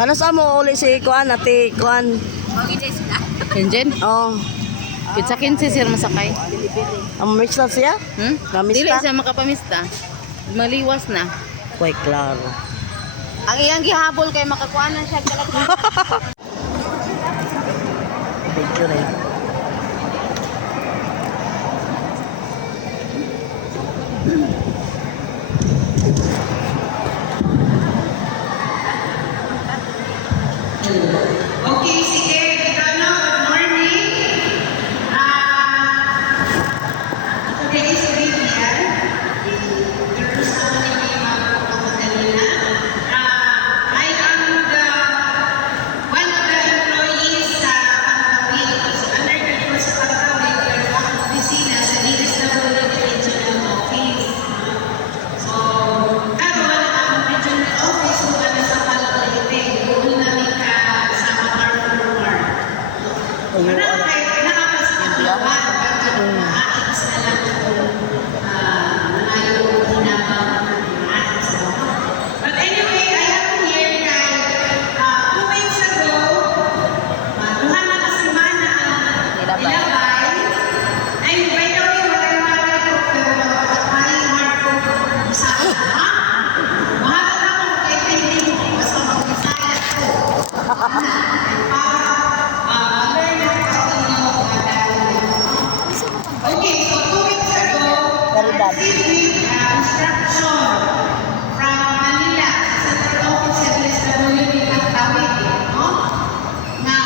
Ano sa mo uli si Kuan, ati Kuan? Engine? Oh, Kitsa 15 sir masakay. ang mix na siya? Dili Gamista? siya makapamista. Maliwas na. Kuy, klaro. Ang iyang gihabol kay makakuanan siya talaga. Video na yun. Okay, sige. Ito na. Good morning. Today is weekend. Terus ako ni Mima Pagkakalina. I am one of the employees sa Pangkawit. So, under the sa Pangkawit, there's ako opisina sa DSWD Regional Office. So, karoon ang regional office mo kami sa Pangkawit. Doon namin kasama Carrefour. Ayun, Wala kayo, nakapasok na ba? Maaalis na lang itong malayo hinabang maaalis na ako. But anyway, I am here kay 2 weeks ago, duha na kasimana ang nilabay. Ay, by the way, wala ko pero magpapakain hard ko sa ha? Mahal na ako kay Pindi mo, basta mag-isaya ko. Okay, so 2 weeks ago, I received instruction from Manila sa Central Office sa DSWD Pagkawit, no? Na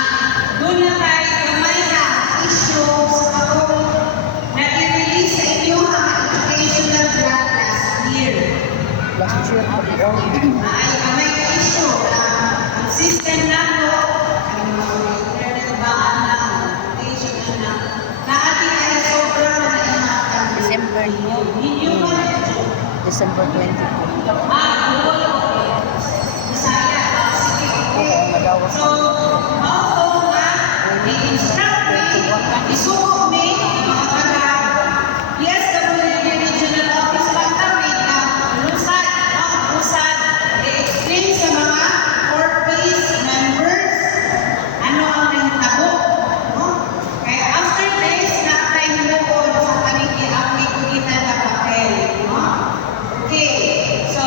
doon na tayo gamay na issue sa katong na i-release sa inyo ang educational grant last year. Ay gamay na issue na ang system na to, ang internet baan na, education na, lahat ay sobrang naihakan. December Hindi mo December 20. Bisaya, sige, okay. So, mao nga, i-instruct me, isuko me, mga taga DSWD Regional Office Pagkawit na lusad, i-explain sa mga corporate members ano ang nahitabo. No? Kaya after this, nakatay hinukod sa panigi ang ikulitan na papel. No? Okay, so,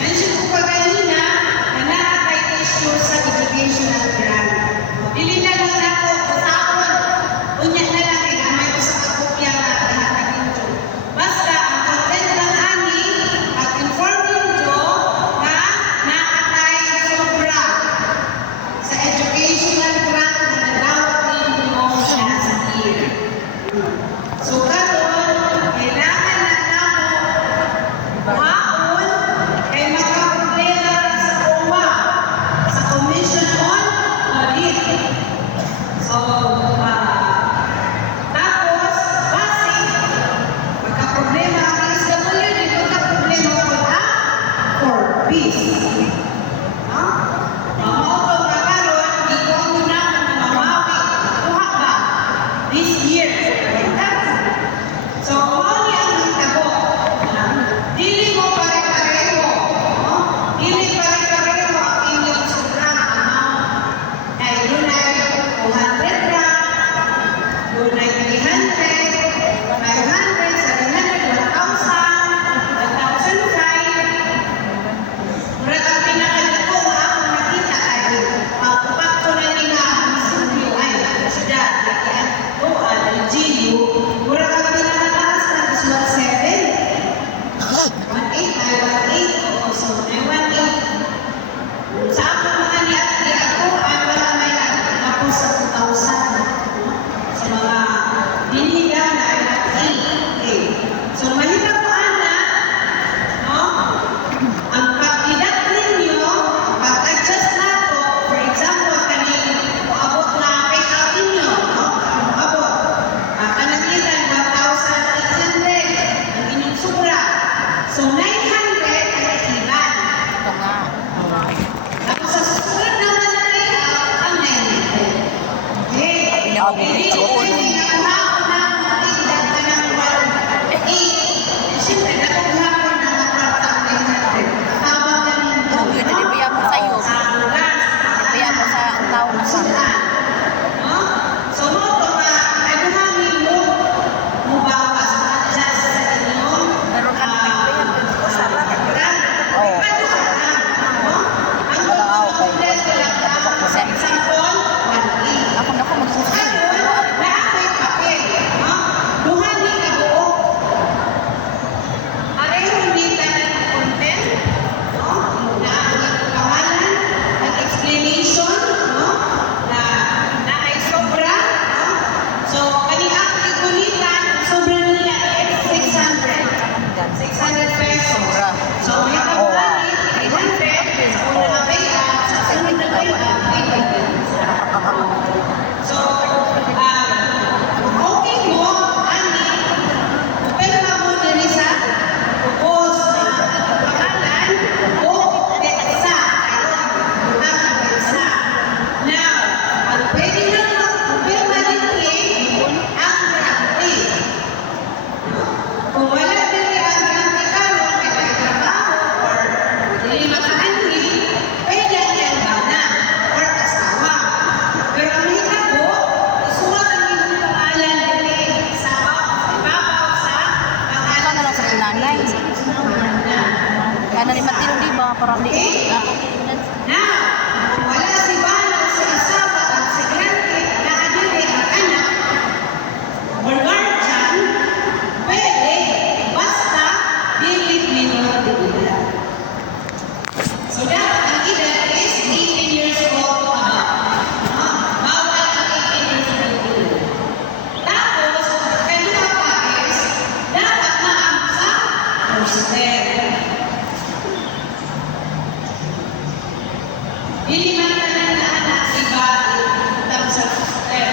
mention ko pa kanina na nakatay issue sa educational grant. Dili na lang ako kasahon. Unya na lang kaya may usa ka kopya na lahat ninyo. Basta ang content lang ani pag-inform ninyo na nakatay sobra sa educational grant na nadawat ninyo last year. So karon kailangan na namo maon kay magka-problema sa COA, sa Commission on Audit. So, tapos, basic, magka-problema ang SWD, magka-problema po for peace. No? Mamotong na karon, di ko ang na mamawi, kuha ba? This year. So, ano ang nagtabo? Dili mo pare-pareho. No? Dili pare-pareho ang inyong sobrang amount. Dahil doon ay 200 lang, doon ay 300, 500, 700, 1,000, 1,005. Murag ang pinakadako nga akong nakita ay pag-upat ko na nila ang studio ay siyudad, lakihan ko, LGU. Murag ang pinakataas na is 1,700. 1,800 ay 1,800. Oo, so may 1,800. Sa ako mga niya, di ako ay wala may tapos sa 2,000. Sa mga binigan na ay 8. So mahirap po ana, no? Ang pag-idak ninyo, pag-adjust na po, for example, kaning abot na pick up ninyo, no? Abot. Kanagitan, 1,800. Ang inyong sobra. So 900 ay ilan. Ito nga. Tapos sa susunod naman na layout, ang 900. Okay. Hindi ko pwede na kuhapon na matigdag ka ng 1,800. Siyempre, nakuhapon na nakarta ang 900. Tabang lang yung Pwede din biya mo sa'yo. sudan. No? So mo to nga aduhangin mo mubawas adjust sa inyong Pero Oo. ang kompleto lang sa example 1A. ako na ko magsusunod. Na ako'y papel, no? Duhani ka buo. Areho hindi tayo content, no? Na ang pangalan, ang explanation, no? Na ay sobra, no? So, kanina ang ikulitan, sobra nila is 600 pesos. So, may kabuhani, 800, una na kaya, sa sunod na kaya, 800. So, okay mo, ani, pero mo din sa propose na pangalan o petsa. Now, ang pwede na magpirma din ang grante. Kung wala din ang grante karon, kaya nagtrabaho or dili makaanhi, pwede yan bana or asawa. Pero ang mahitabo, isuwat ang iyong pangalan din sa ibabaw sa Ito na lang sa nanay. Kaya na ni Matilde, di ba? Parang di. Now, kung wala si bana o si asawa at si grante na adili ang anak or guardian, pwede, basta dili minor de edad. So dapat ang edad is 18 years old above. Bawal ang 18 years old. Tapos, kanina pa is, dapat maam sa hostel. Dili man ka na anak si Bati, tang sa hostel.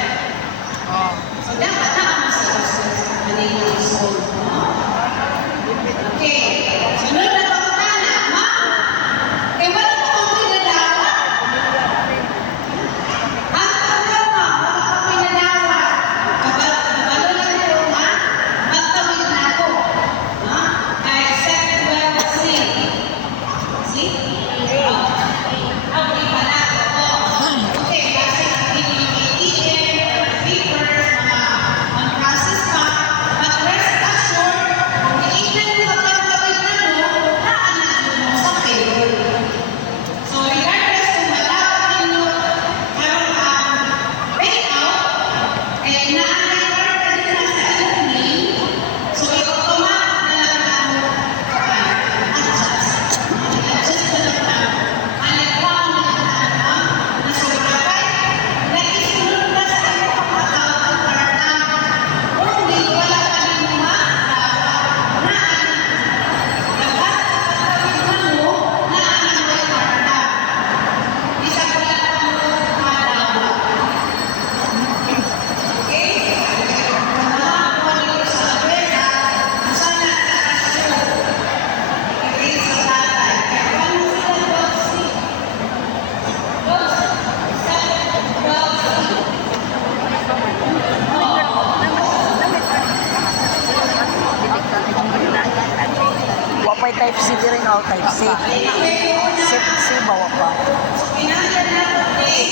So dapat maam sa hostel sa 18 years old. No? Okay. Sunod na pagkutana, ma'am. Kaya wala po kong pinadawa. Ang problema, wala kong pinadawa. Kabalo lang po nga, magtawid na ako. I accept well see. See? Okay pala. Okay, kasi ang inyong ATM, papers, mga process pa. But rest assured, kung iignan mo magtawid na mo, naanak mo sa payroll. So regardless kung malawak ninyo karon ang payout, kaya naanay card ka din na sa iyong name, so i-automatic na lang ang adjust. I-adjust na lang ang alikuan na lang ang nasurabay na isunod na sa iyong pagkakataon ang kartang. Only wala ka rin madawa na lahat ang mo na ang may karta. Isa ko lang ang madawa. Okay? Kamahan ko dito sa pera, sana nakasyo. Kaya sa tatay. Kaya paano sila dosi? Dosi. Wapay type C di rin ako type C. C bawa pa. Pinanggap na today,